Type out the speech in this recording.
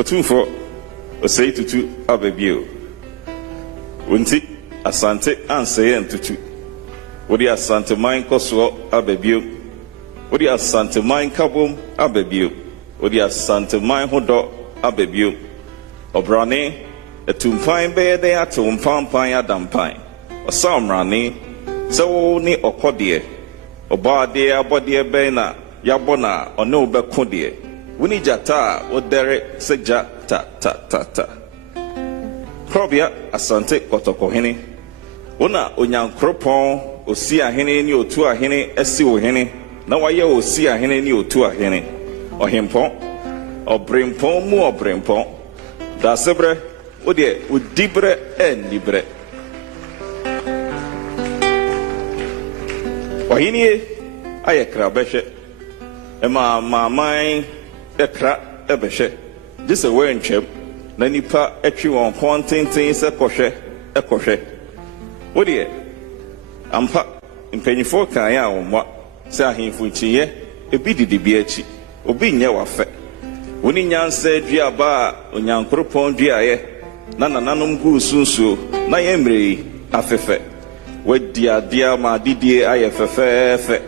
Otumfo osei tutu ababio. Wonti Asante anseye ntutu. Wodi Asante man koso ababio. Wodi Asante man kabom ababio. Wodi Asante man hodo ababio. Obrane etumpan be de atumpampan adampan. Osamrane se wo ni okodie. Obade abode be na yabona ono be kodie. Wini jata odere seja ta. Krobia Asante kotoko hene. Ona onyankropon osi ahene ni otu ahene esi ohene. Na waye osi ahene ni otu ahene. Ohempon obrempon mu obrempon. Da sebre odie odibre libre. Ohenie ayekra behwe. Ema mamai ekra ebehwe. This a way ntwem na nipa etwi won kontenten se kohwe. Odie ampa mpanyifo kan ya wonwa se ahemfo nchiye ebi didi achi obi nye wafe woni nyansa dua ba onyankropon dua ye na nananom gu sunsuo na ye mrei afefe wadi adia ma didie ayefefefe